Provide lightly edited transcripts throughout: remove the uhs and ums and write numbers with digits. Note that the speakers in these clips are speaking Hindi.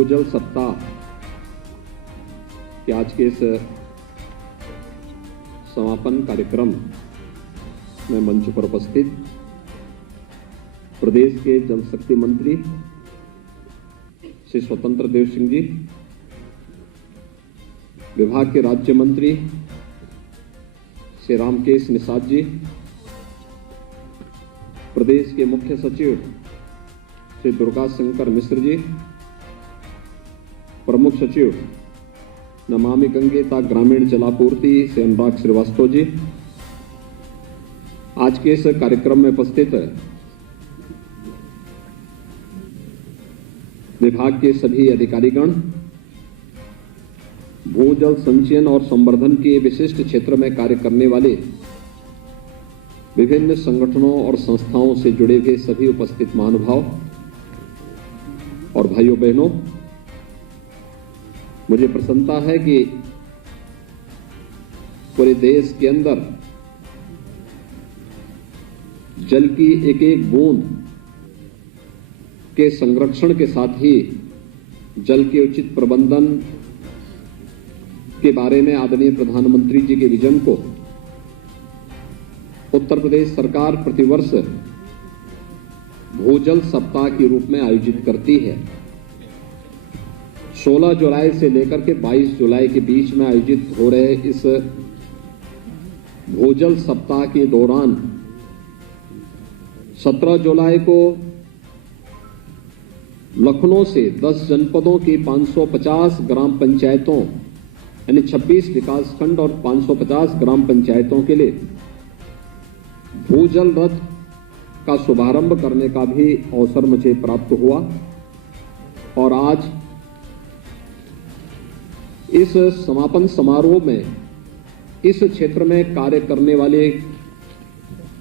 भूजल सप्ताह के आज के इस समापन कार्यक्रम में मंच पर उपस्थित प्रदेश के जल शक्ति मंत्री श्री स्वतंत्र देव सिंह जी, विभाग के राज्य मंत्री श्री रामकेश निषाद जी, प्रदेश के मुख्य सचिव श्री दुर्गा शंकर मिश्र जी, प्रमुख सचिव नमामि गंगे तथा ग्रामीण जलापूर्ति श्री अनुराग श्रीवास्तव जी, आज के इस कार्यक्रम में उपस्थित विभाग के सभी अधिकारीगण, भूजल संचयन और संवर्धन के विशिष्ट क्षेत्र में कार्य करने वाले विभिन्न संगठनों और संस्थाओं से जुड़े हुए सभी उपस्थित महानुभाव और भाइयों बहनों, मुझे प्रसन्नता है कि पूरे देश के अंदर जल की एक एक बूंद के संरक्षण के साथ ही जल के उचित प्रबंधन के बारे में आदरणीय प्रधानमंत्री जी के विजन को उत्तर प्रदेश सरकार प्रतिवर्ष भूजल सप्ताह के रूप में आयोजित करती है। 16 जुलाई से लेकर के 22 जुलाई के बीच में आयोजित हो रहे इस भूजल सप्ताह के दौरान 17 जुलाई को लखनऊ से 10 जनपदों की 550 ग्राम पंचायतों यानी 26 विकासखंड और 550 ग्राम पंचायतों के लिए भूजल रथ का शुभारंभ करने का भी अवसर मुझे प्राप्त हुआ और आज इस समापन समारोह में इस क्षेत्र में कार्य करने वाले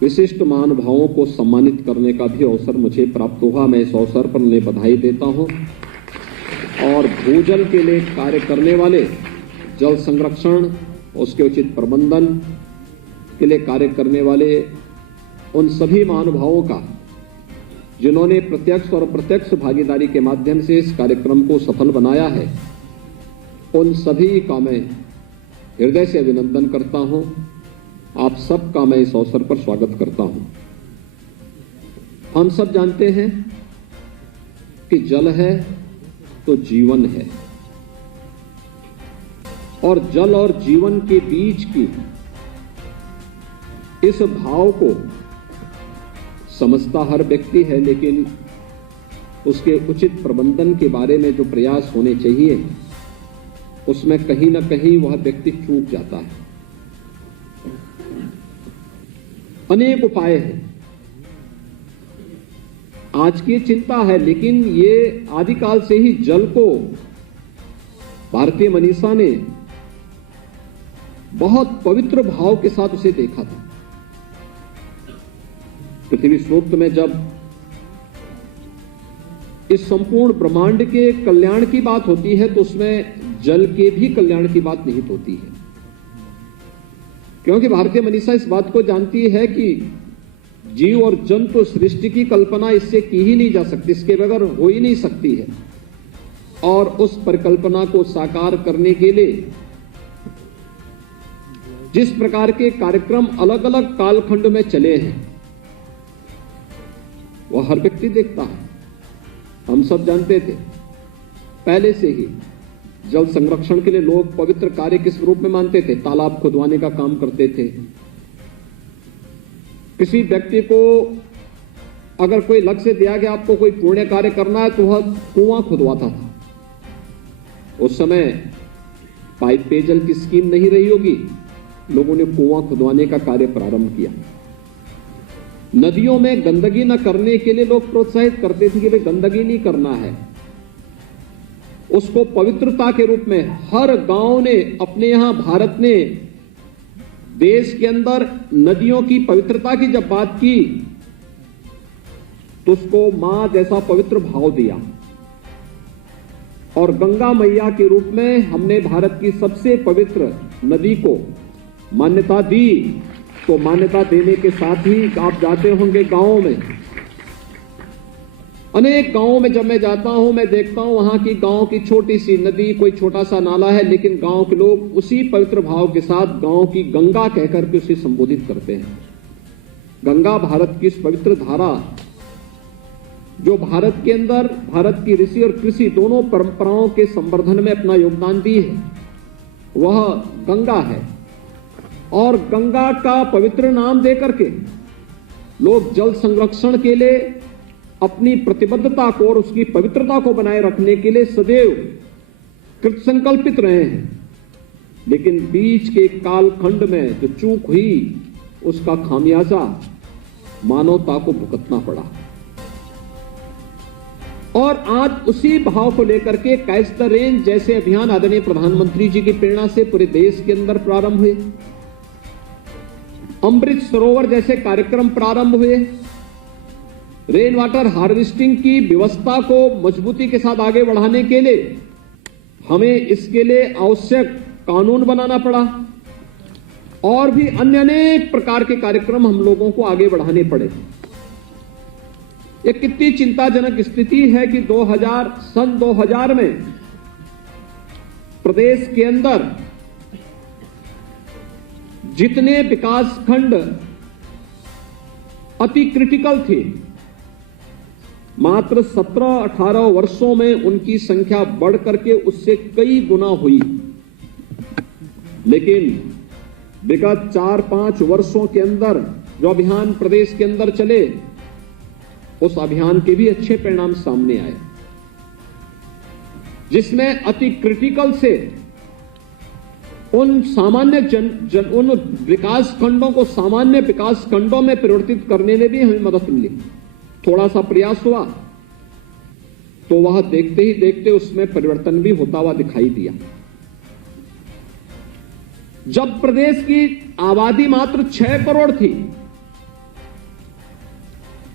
विशिष्ट महानुभावों को सम्मानित करने का भी अवसर मुझे प्राप्त हुआ। मैं इस अवसर पर उन्हें बधाई देता हूं और भूजल के लिए कार्य करने वाले, जल संरक्षण उसके उचित प्रबंधन के लिए कार्य करने वाले उन सभी महानुभावों का जिन्होंने प्रत्यक्ष और अप्रत्यक्ष भागीदारी के माध्यम से इस कार्यक्रम को सफल बनाया है, उन सभी का मैं हृदय से अभिनंदन करता हूं। आप सबका मैं इस अवसर पर स्वागत करता हूं। हम सब जानते हैं कि जल है तो जीवन है और जल और जीवन के बीच की इस भाव को समझता हर व्यक्ति है, लेकिन उसके उचित प्रबंधन के बारे में जो प्रयास होने चाहिए उसमें कहीं ना कहीं वह व्यक्ति चूक जाता है। अनेक उपाय हैं, आज की चिंता है, लेकिन ये आदिकाल से ही जल को भारतीय मनीषा ने बहुत पवित्र भाव के साथ उसे देखा था। पृथ्वी सूक्त में जब इस संपूर्ण ब्रह्मांड के कल्याण की बात होती है तो उसमें जल के भी कल्याण की बात निहित होती है, क्योंकि भारतीय मनीषा इस बात को जानती है कि जीव और जंतु सृष्टि की कल्पना इससे की ही नहीं जा सकती, इसके बगैर हो ही नहीं सकती है। और उस परिकल्पना को साकार करने के लिए जिस प्रकार के कार्यक्रम अलग अलग कालखंड में चले हैं वह हर व्यक्ति देखता है। हम सब जानते थे पहले से ही जल संरक्षण के लिए लोग पवित्र कार्य किस रूप में मानते थे, तालाब खुदवाने का काम करते थे। किसी व्यक्ति को अगर कोई लक्ष्य दिया गया आपको कोई पुण्य कार्य करना है तो वह कुआं खुदवाता था। उस समय पाइप पेयजल की स्कीम नहीं रही होगी, लोगों ने कुआं खुदवाने का कार्य प्रारंभ किया। नदियों में गंदगी न करने के लिए लोग प्रोत्साहित करते थे कि भाई गंदगी नहीं करना है। उसको पवित्रता के रूप में हर गांव ने अपने यहां भारत ने देश के अंदर नदियों की पवित्रता की जब बात की तो उसको मां जैसा पवित्र भाव दिया और गंगा मैया के रूप में हमने भारत की सबसे पवित्र नदी को मान्यता दी। तो मान्यता देने के साथ ही आप जाते होंगे गांवों में अनेक गांवों में जब मैं जाता हूं, मैं देखता हूं वहां की गांव की छोटी सी नदी, कोई छोटा सा नाला है, लेकिन गांव के लोग उसी पवित्र भाव के साथ गांव की गंगा कहकर के उसे संबोधित करते हैं। गंगा भारत की इस पवित्र धारा, जो भारत के अंदर भारत की ऋषि और कृषि दोनों परंपराओं के संवर्धन में अपना योगदान दी है, वह गंगा है। और गंगा का पवित्र नाम देकर के लोग जल संरक्षण के लिए अपनी प्रतिबद्धता को और उसकी पवित्रता को बनाए रखने के लिए सदैव कृत संकल्पित रहे हैं। लेकिन बीच के कालखंड में जो चूक हुई, उसका खामियाजा मानवता को भुगतना पड़ा। और आज उसी भाव को लेकर के कैच द रेन जैसे अभियान आदरणीय प्रधानमंत्री जी की प्रेरणा से पूरे देश के अंदर प्रारंभ हुए, अमृत सरोवर जैसे कार्यक्रम प्रारंभ हुए, रेन वाटर हार्वेस्टिंग की व्यवस्था को मजबूती के साथ आगे बढ़ाने के लिए हमें इसके लिए आवश्यक कानून बनाना पड़ा, और भी अन्य अनेक प्रकार के कार्यक्रम हम लोगों को आगे बढ़ाने पड़े। एक कितनी चिंताजनक स्थिति है कि सन 2000 में प्रदेश के अंदर जितने विकास खंड अति क्रिटिकल थे, मात्र 17-18 वर्षों में उनकी संख्या बढ़ करके उससे कई गुना हुई। लेकिन विगत 4-5 वर्षों के अंदर जो अभियान प्रदेश के अंदर चले, उस अभियान के भी अच्छे परिणाम सामने आए, जिसमें अति क्रिटिकल से उन सामान्य उन विकास खंडों को सामान्य विकास खंडों में परिवर्तित करने में भी हमें मदद मिली। थोड़ा सा प्रयास हुआ तो वह देखते ही देखते उसमें परिवर्तन भी होता हुआ दिखाई दिया। जब प्रदेश की आबादी मात्र 6 करोड़ थी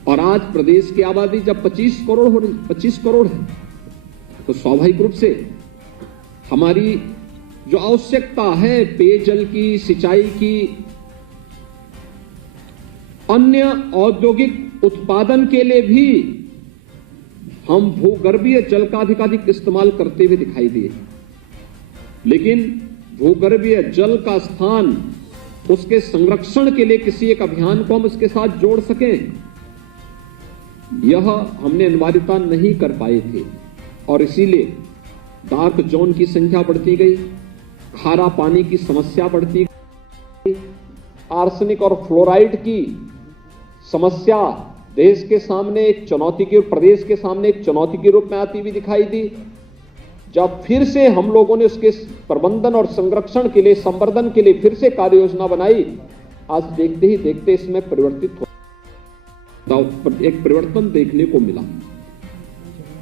और आज प्रदेश की आबादी जब 25 करोड़ है, तो स्वाभाविक रूप से हमारी जो आवश्यकता है पेयजल की, सिंचाई की, अन्य औद्योगिक उत्पादन के लिए भी हम भूगर्भीय जल का अधिकाधिक इस्तेमाल करते हुए दिखाई दिए। लेकिन भूगर्भीय जल का स्थान, उसके संरक्षण के लिए किसी एक अभियान को हम उसके साथ जोड़ सकें, यह हमने अनिवार्यता नहीं कर पाए थे। और इसीलिए डार्क जोन की संख्या बढ़ती गई, खारा पानी की समस्या बढ़ती गई, आर्सेनिक और फ्लोराइड की समस्या देश के सामने एक चुनौती के, प्रदेश के सामने एक चुनौती के रूप में आती हुई दिखाई दी। जब फिर से हम लोगों ने उसके प्रबंधन और संरक्षण के लिए, संवर्धन के लिए फिर से कार्य योजना बनाई, आज देखते ही देखते इसमें परिवर्तित हो एक परिवर्तन देखने को मिला।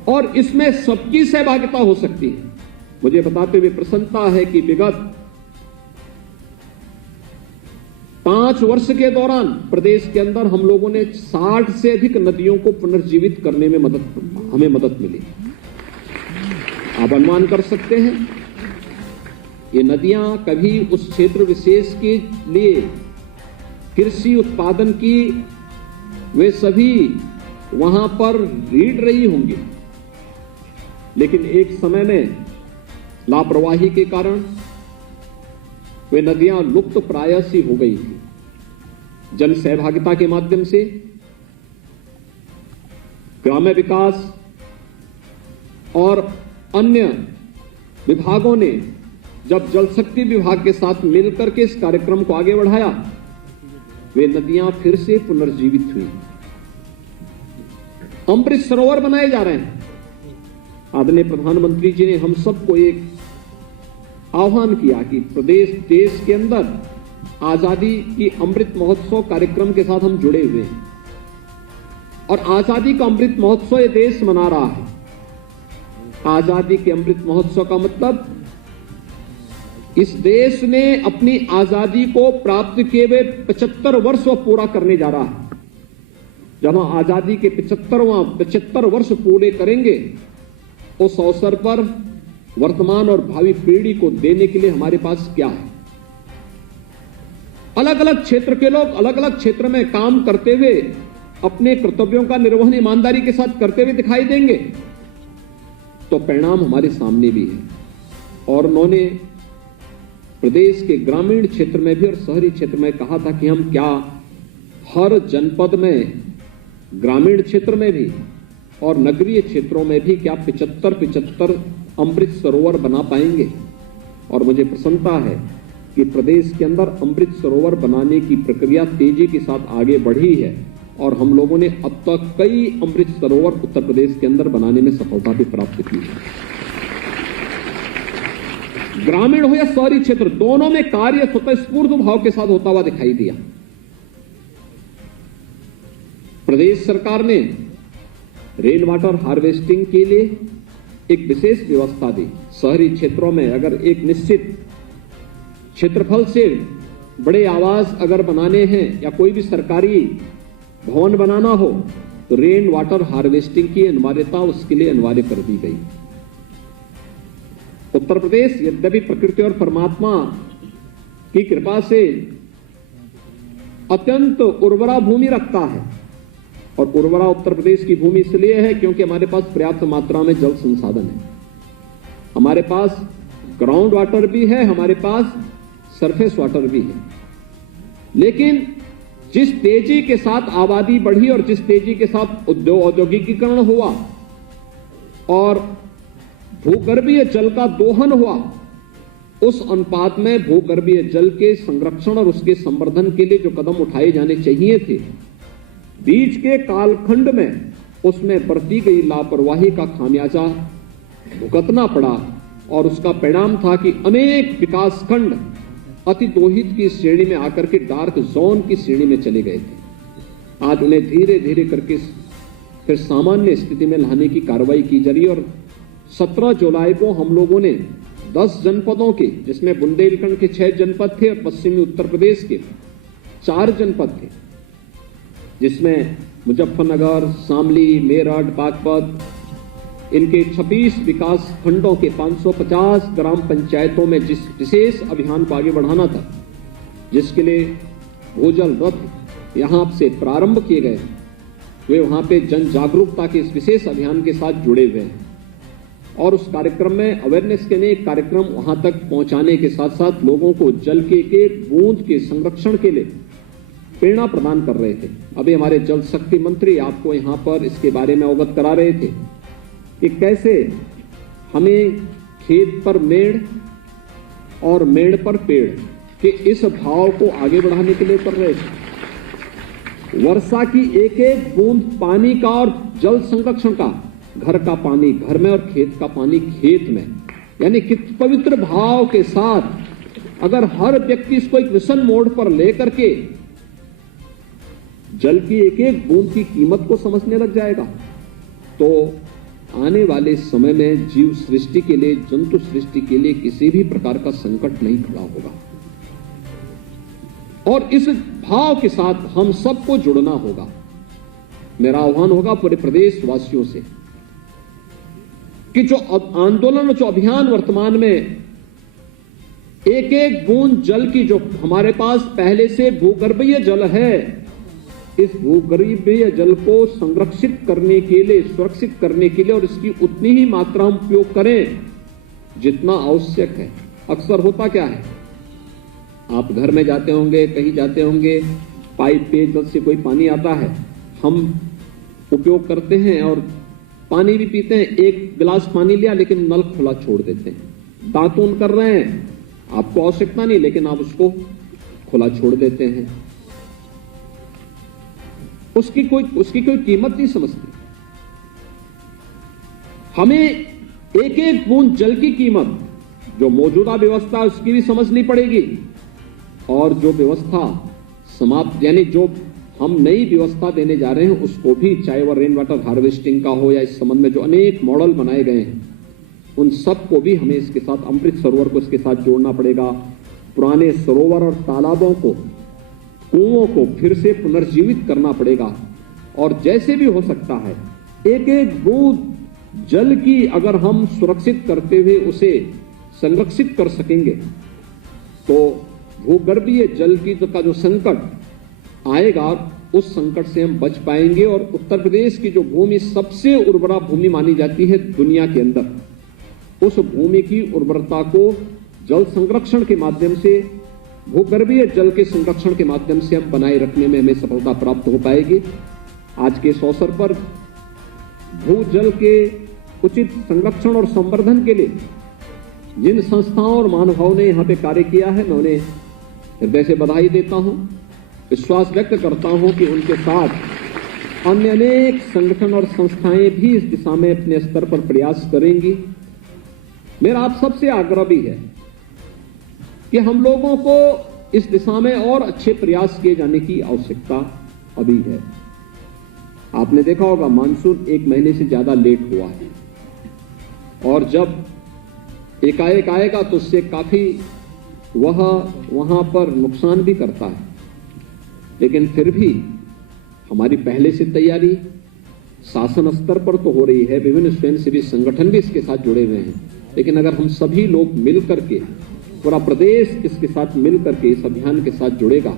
और इसमें सबकी सहभागिता हो सकती है। मुझे बताते हुए प्रसन्नता है कि विगत 5 वर्ष के दौरान प्रदेश के अंदर हम लोगों ने 60 से अधिक नदियों को पुनर्जीवित करने में हमें मदद मिली। आप अनुमान कर सकते हैं, ये नदियां कभी उस क्षेत्र विशेष के लिए कृषि उत्पादन की वे सभी वहां पर रीढ़ रही होंगी, लेकिन एक समय में लापरवाही के कारण वे नदियां लुप्त प्राय सी हो गई थी। जन सहभागिता के माध्यम से ग्राम्य विकास और अन्य विभागों ने जब जल शक्ति विभाग के साथ मिलकर के इस कार्यक्रम को आगे बढ़ाया, वे नदियां फिर से पुनर्जीवित हुई। अमृत सरोवर बनाए जा रहे हैं। आदरणीय प्रधानमंत्री जी ने हम सबको एक आह्वान किया कि देश के अंदर आजादी की अमृत महोत्सव कार्यक्रम के साथ हम जुड़े हुए हैं, और आजादी का अमृत महोत्सव ये देश मना रहा है। आजादी के अमृत महोत्सव का मतलब इस देश ने अपनी आजादी को प्राप्त किए हुए 75 वर्ष पूरा करने जा रहा है। जब हम आजादी के 75 वर्ष पूरे करेंगे, उस अवसर पर वर्तमान और भावी पीढ़ी को देने के लिए हमारे पास क्या है। अलग अलग क्षेत्र के लोग अलग अलग क्षेत्र में काम करते हुए अपने कर्तव्यों का निर्वहन ईमानदारी के साथ करते हुए दिखाई देंगे तो परिणाम हमारे सामने भी है। और उन्होंने प्रदेश के ग्रामीण क्षेत्र में भी और शहरी क्षेत्र में कहा था कि हम क्या हर जनपद में, ग्रामीण क्षेत्र में भी और नगरीय क्षेत्रों में भी क्या 75 अमृत सरोवर बना पाएंगे। और मुझे प्रसन्नता है कि प्रदेश के अंदर अमृत सरोवर बनाने की प्रक्रिया तेजी के साथ आगे बढ़ी है और हम लोगों ने अब तक कई अमृत सरोवर उत्तर प्रदेश के अंदर बनाने में सफलता भी प्राप्त की है। ग्रामीण हो या शहरी क्षेत्र, दोनों में कार्य स्वतःस्फूर्त भाव के साथ होता हुआ दिखाई दिया। प्रदेश सरकार ने रेन वाटर हार्वेस्टिंग के लिए एक विशेष व्यवस्था दी। शहरी क्षेत्रों में अगर एक निश्चित क्षेत्रफल से बड़े आवास अगर बनाने हैं या कोई भी सरकारी भवन बनाना हो तो रेन वाटर हार्वेस्टिंग की अनिवार्यता उसके लिए अनिवार्य कर दी गई। उत्तर प्रदेश यद्यपि प्रकृति और परमात्मा की कृपा से अत्यंत उर्वरा भूमि रखता है और उर्वरा उत्तर प्रदेश की भूमि इसलिए है क्योंकि हमारे पास पर्याप्त मात्रा में जल संसाधन है। हमारे पास ग्राउंड वाटर भी है, हमारे पास सरफेस वाटर भी है। लेकिन जिस तेजी के साथ आबादी बढ़ी और जिस तेजी के साथ औद्योगिकीकरण हुआ और भूगर्भीय जल का दोहन हुआ, उस अनुपात में भूगर्भीय जल के संरक्षण और उसके संवर्धन के लिए जो कदम उठाए जाने चाहिए थे, बीच के कालखंड में उसमें बरती गई लापरवाही का खामियाजा भुगतना पड़ा और उसका परिणाम था कि अनेक विकासखंड अति दोहित की श्रेणी में आकर के डार्क जोन की श्रेणी में चले गए थे। आज उन्हें धीरे धीरे करके फिर सामान्य स्थिति में लाने की कार्रवाई की जा रही है और 17 जुलाई को हम लोगों ने 10 जनपदों के, जिसमें बुंदेलखंड के 6 जनपद थे और पश्चिमी उत्तर प्रदेश के 4 जनपद थे, जिसमें मुजफ्फरनगर, शामली, मेरठ, बागपत, इनके 26 विकास खंडों के 550 ग्राम पंचायतों में जिस विशेष अभियान को आगे बढ़ाना था, जिसके लिए भूजल रथ यहां से प्रारंभ किए गए, वे वहां पे जन जागरूकता के इस विशेष अभियान के साथ जुड़े हुए हैं। और उस कार्यक्रम में अवेयरनेस के लिए एक कार्यक्रम वहां तक पहुंचाने के साथ साथ लोगों को जल के एक बूंद के संरक्षण के लिए प्रेरणा प्रदान कर रहे थे। अभी हमारे जल शक्ति मंत्री आपको यहां पर इसके बारे में अवगत करा रहे थे कि कैसे हमें खेत पर मेड़ और मेड़ पर पेड़ के इस भाव को आगे बढ़ाने के लिए कर रहे थे। वर्षा की एक एक बूंद पानी का और जल संरक्षण का, घर का पानी घर में और खेत का पानी खेत में, यानी कि पवित्र भाव के साथ अगर हर व्यक्ति इसको एक मिशन मोड पर लेकर के जल की एक एक बूंद की कीमत को समझने लग जाएगा तो आने वाले समय में जीव सृष्टि के लिए, जंतु सृष्टि के लिए किसी भी प्रकार का संकट नहीं खड़ा होगा। और इस भाव के साथ हम सबको जुड़ना होगा। मेरा आह्वान होगा पूरे प्रदेश वासियों से कि जो आंदोलन, जो अभियान वर्तमान में एक एक बूंद जल की, जो हमारे पास पहले से भूगर्भीय जल है, इस भूगर्भीय जल को संरक्षित करने के लिए, सुरक्षित करने के लिए और इसकी उतनी ही मात्रा हम उपयोग करें जितना आवश्यक है। अक्सर होता क्या है, आप घर में जाते होंगे, कहीं जाते होंगे, पाइप पेयजल से कोई पानी आता है, हम उपयोग करते हैं और पानी भी पीते हैं, एक गिलास पानी लिया लेकिन नल खुला छोड़ देते हैं। दातून कर रहे हैं, आपको आवश्यकता नहीं लेकिन आप उसको खुला छोड़ देते हैं। उसकी कोई कीमत नहीं समझते। हमें एक एक बूंद जल की कीमत, जो मौजूदा व्यवस्था है उसकी भी समझनी पड़ेगी और जो व्यवस्था समाप्त, यानी जो हम नई व्यवस्था देने जा रहे हैं उसको भी, चाहे वह रेन वाटर हार्वेस्टिंग का हो या इस संबंध में जो अनेक मॉडल बनाए गए हैं, उन सबको भी हमें इसके साथ, अमृत सरोवर को इसके साथ जोड़ना पड़ेगा। पुराने सरोवर और तालाबों को, कुओं को फिर से पुनर्जीवित करना पड़ेगा और जैसे भी हो सकता है एक एक बूंद जल की अगर हम सुरक्षित करते हुए उसे संरक्षित कर सकेंगे तो भूगर्भीय जल की का जो संकट आएगा उस संकट से हम बच पाएंगे और उत्तर प्रदेश की जो भूमि सबसे उर्वरा भूमि मानी जाती है दुनिया के अंदर, उस भूमि की उर्वरता को जल संरक्षण के माध्यम से, भूगर्भीय जल के संरक्षण के माध्यम से हम बनाए रखने में हमें सफलता प्राप्त हो पाएगी। आज के इस अवसर पर भूजल के उचित संरक्षण और संवर्धन के लिए जिन संस्थाओं और महानुभावों ने यहाँ पे कार्य किया है, मैं उन्हें हृदय से बधाई देता हूँ। विश्वास व्यक्त करता हूँ कि उनके साथ अन्य अनेक संगठन और संस्थाएं भी इस दिशा में अपने स्तर पर प्रयास करेंगी। मेरा आप सबसे आग्रह भी है कि हम लोगों को इस दिशा में और अच्छे प्रयास किए जाने की आवश्यकता अभी है। आपने देखा होगा मानसून 1 महीने से ज्यादा लेट हुआ है और जब एकाएक आएगा तो उससे काफी वह वहां पर नुकसान भी करता है, लेकिन फिर भी हमारी पहले से तैयारी शासन स्तर पर तो हो रही है, विभिन्न स्वयंसेवी संगठन भी इसके साथ जुड़े हुए हैं, लेकिन अगर हम सभी लोग मिल करके, पूरा प्रदेश इसके साथ मिल करके इस अभियान के साथ जुड़ेगा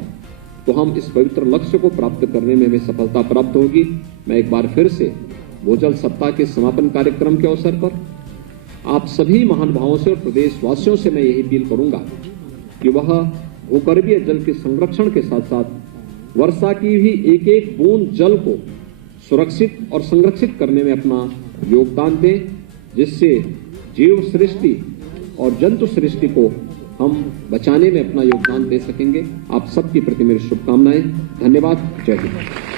तो हम इस पवित्र लक्ष्य को प्राप्त करने में हमें सफलता प्राप्त होगी। मैं एक बार फिर से भूजल सप्ताह के समापन कार्यक्रम के अवसर पर आप सभी महानुभावों से और प्रदेशवासियों से मैं यही अपील करूंगा कि वह भूगर्भीय जल के संरक्षण के साथ साथ वर्षा की भी एक एक बूंद जल को सुरक्षित और संरक्षित करने में अपना योगदान दें, जिससे जीव सृष्टि और जंतु सृष्टि को हम बचाने में अपना योगदान दे सकेंगे। आप सबके प्रति मेरी शुभकामनाएं। धन्यवाद। जय हिंद।